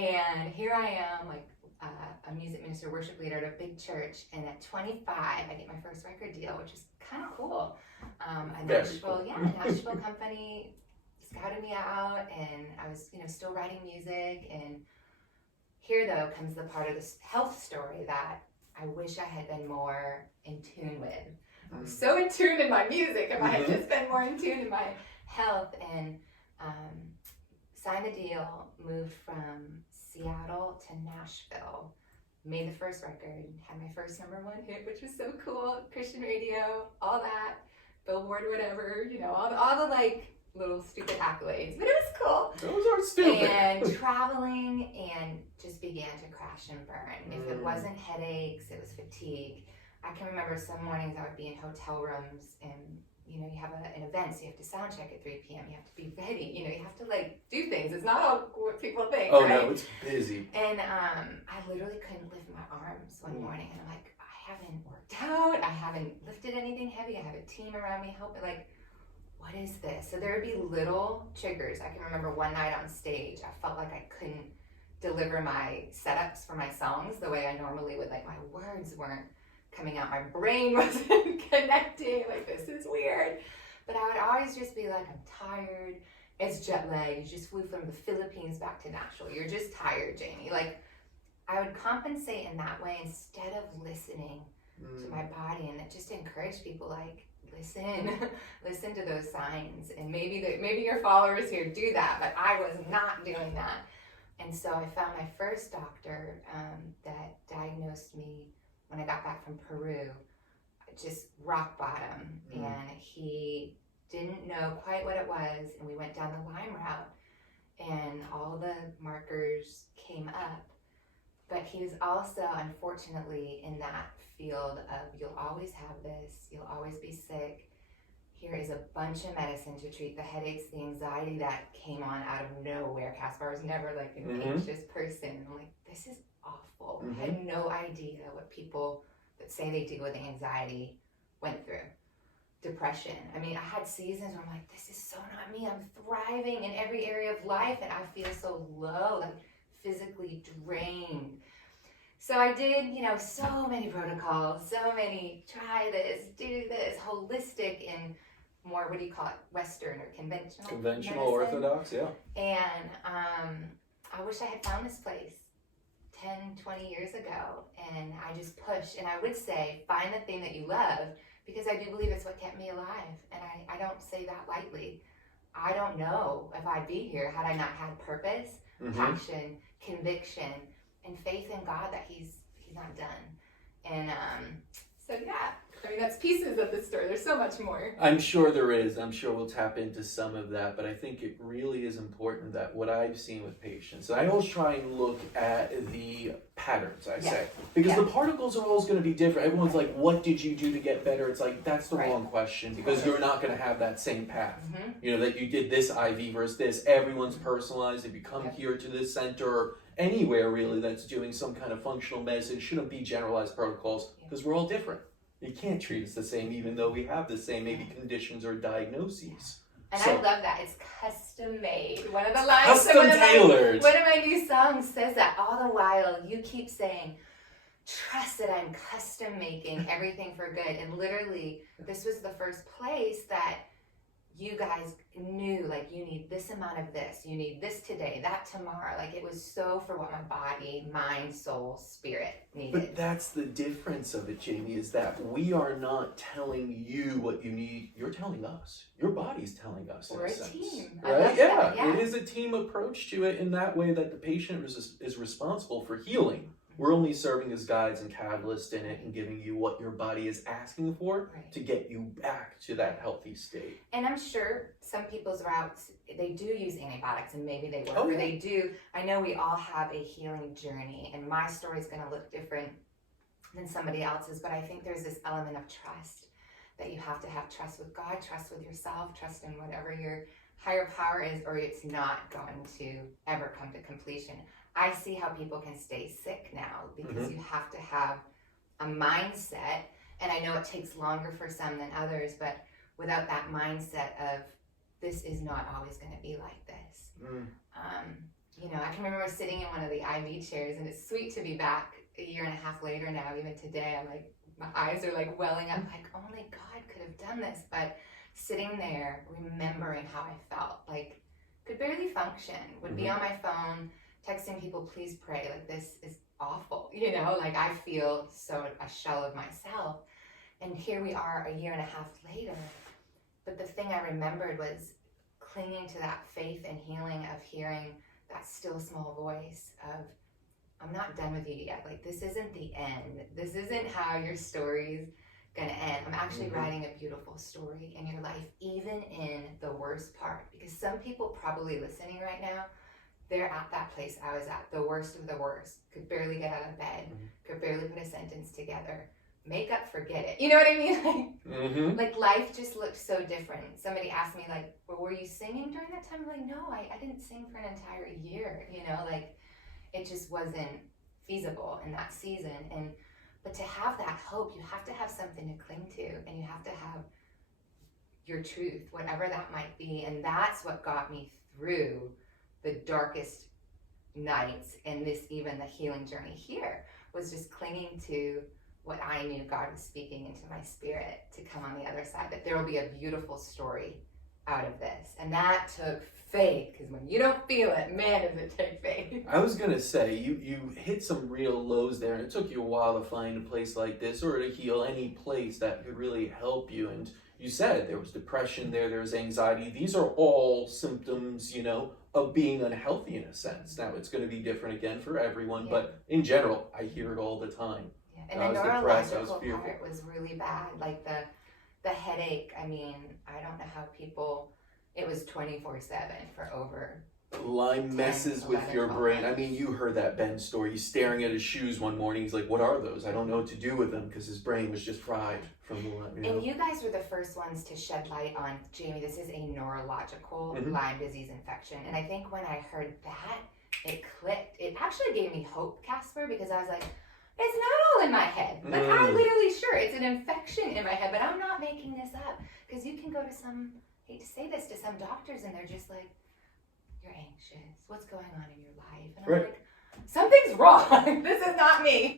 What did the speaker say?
And here I am, like a music minister, worship leader at a big church. And at 25, I get my first record deal, which is kind of cool. A Nashville company scouted me out, and I was, still writing music. And here, though, comes the part of this health story that I wish I had been more in tune with. I was so in tune in my music. If I had just been more in tune in my health, and signed the deal, moved from Seattle to Nashville, made the first record, had my first #1 hit, which was so cool. Christian radio, all that, Billboard, whatever, all the like little stupid accolades, but it was cool. Those aren't stupid. And traveling, and just began to crash and burn. If it wasn't headaches, it was fatigue. I can remember some mornings I would be in hotel rooms, and you have an event, so you have to sound check at 3 p.m. You have to be ready. You have to do things. It's not all what people think. Oh, right? No, it's busy. And I literally couldn't lift my arms one morning, and I'm like, I haven't worked out. I haven't lifted anything heavy. I have a team around me helping. Like, what is this? So there would be little triggers. I can remember one night on stage, I felt like I couldn't deliver my setups for my songs the way I normally would. Like, my words weren't coming out. My brain wasn't connecting. Like, this is weird. But I would always just be like, I'm tired. It's jet lag. You just flew from the Philippines back to Nashville. You're just tired, Jamie. Like, I would compensate in that way instead of listening to my body. And it just encouraged people, like, listen to those signs. And maybe your followers here do that, but I was not doing that. And so I found my first doctor that diagnosed me when I got back from Peru, just rock bottom. And he didn't know quite what it was, and we went down the Lyme route, and all the markers came up. But he was also, unfortunately, in that field of, you'll always have this, you'll always be sick. Here is a bunch of medicine to treat the headaches, the anxiety that came on out of nowhere. Caspar was never like an anxious person. I'm like, this is awful. I had no idea what people that say they deal with anxiety went through. Depression. I mean, I had seasons where I'm like, this is so not me. I'm thriving in every area of life, and I feel so low, like physically drained. So I did, so many protocols, so many, try this, do this, holistic and more, what do you call it, Western or conventional? Conventional, medicine. orthodox, yeah. And I wish I had found this place 10, 20 years ago, and I just pushed. And I would say, find the thing that you love, because I do believe it's what kept me alive. And I don't say that lightly. I don't know if I'd be here had I not had purpose, passion, conviction, and faith in God that he's not done. And so yeah, I mean, that's pieces of the story. There's so much more. I'm sure there is. I'm sure we'll tap into some of that, but I think it really is important that what I've seen with patients, and I always try and look at the patterns, I say, because the particles are always going to be different. Everyone's like, what did you do to get better? It's like, that's the wrong question, because you're not going to have that same path. That you did this IV versus this. Everyone's personalized. If you come here to this center or anywhere really that's doing some kind of functional medicine, shouldn't be generalized protocols, because we're all different. You can't treat us the same, even though we have the same maybe conditions or diagnoses. And I love that. It's custom made. One of the lines, custom tailored. One of my new songs says that. All the while, you keep saying, trust that I'm custom making everything for good. And literally, this was the first place that you guys knew, like, you need this amount of this, you need this today, that tomorrow. Like, it was so for what my body, mind, soul, spirit needed. But that's the difference of it, Jamie, is that we are not telling you what you need. You're telling us. Your body's telling us. We're in a sense, team. right? Yeah, it is a team approach to it in that way that the patient is responsible for healing. We're only serving as guides and catalysts in it and giving you what your body is asking for to get you back to that healthy state. And I'm sure some people's routes, they do use antibiotics, and maybe they work, or they do. I know we all have a healing journey, and my story is going to look different than somebody else's, but I think there's this element of trust that you have to have trust with God, trust with yourself, trust in whatever your higher power is, or it's not going to ever come to completion. I see how people can stay sick now because you have to have a mindset, and I know it takes longer for some than others, but without that mindset of this is not always going to be like this. you know, I can remember sitting in one of the IV chairs, and it's sweet to be back a year and a half later now. Even today, I'm like, my eyes are like welling up, like only God could have done this. But sitting there, remembering how I felt, like could barely function, would be on my phone, texting people, please pray, like this is awful, you know, like I feel so a shell of myself. And here we are a year and a half later. But the thing I remembered was clinging to that faith and healing of hearing that still small voice of, I'm not done with you yet. Like, this isn't the end. This isn't how your story's gonna end. I'm actually writing a beautiful story in your life, even in the worst part. Because some people probably listening right now, they're at that place I was at, the worst of the worst. Could barely get out of bed, could barely put a sentence together. Make up, forget it. You know what I mean? Like life just looked so different. Somebody asked me, like, well, were you singing during that time? I'm like, no, I didn't sing for an entire year. You know, like it just wasn't feasible in that season. But to have that hope, you have to have something to cling to, and you have to have your truth, whatever that might be. And that's what got me through the darkest nights, and this, even the healing journey here, was just clinging to what I knew God was speaking into my spirit to come on the other side, that there will be a beautiful story out of this. And that took faith, because when you don't feel it, man, does it take faith. I was gonna say, you hit some real lows there, and it took you a while to find a place like this, or to heal any place that could really help you. And you said there was depression there was anxiety. These are all symptoms, you know, of being unhealthy in a sense. Now, it's going to be different again for everyone, but in general, I hear it all the time. And the neurological part was really bad. Like the headache, I mean, I don't know how people, it was 24/7 for over Lyme messes with your brain. I mean, you heard that Ben story. He's staring at his shoes one morning. He's like, what are those? I don't know what to do with them, because his brain was just fried from the Lyme. You know? And you guys were the first ones to shed light on, Jamie, this is a neurological Lyme disease infection. And I think when I heard that, it clicked. It actually gave me hope, Casper, because I was like, it's not all in my head. Like, I'm literally sure it's an infection in my head, but I'm not making this up. Because you can go to some, I hate to say this, to some doctors, and they're just like, you're anxious. What's going on in your life? And I'm like, something's wrong. This is not me.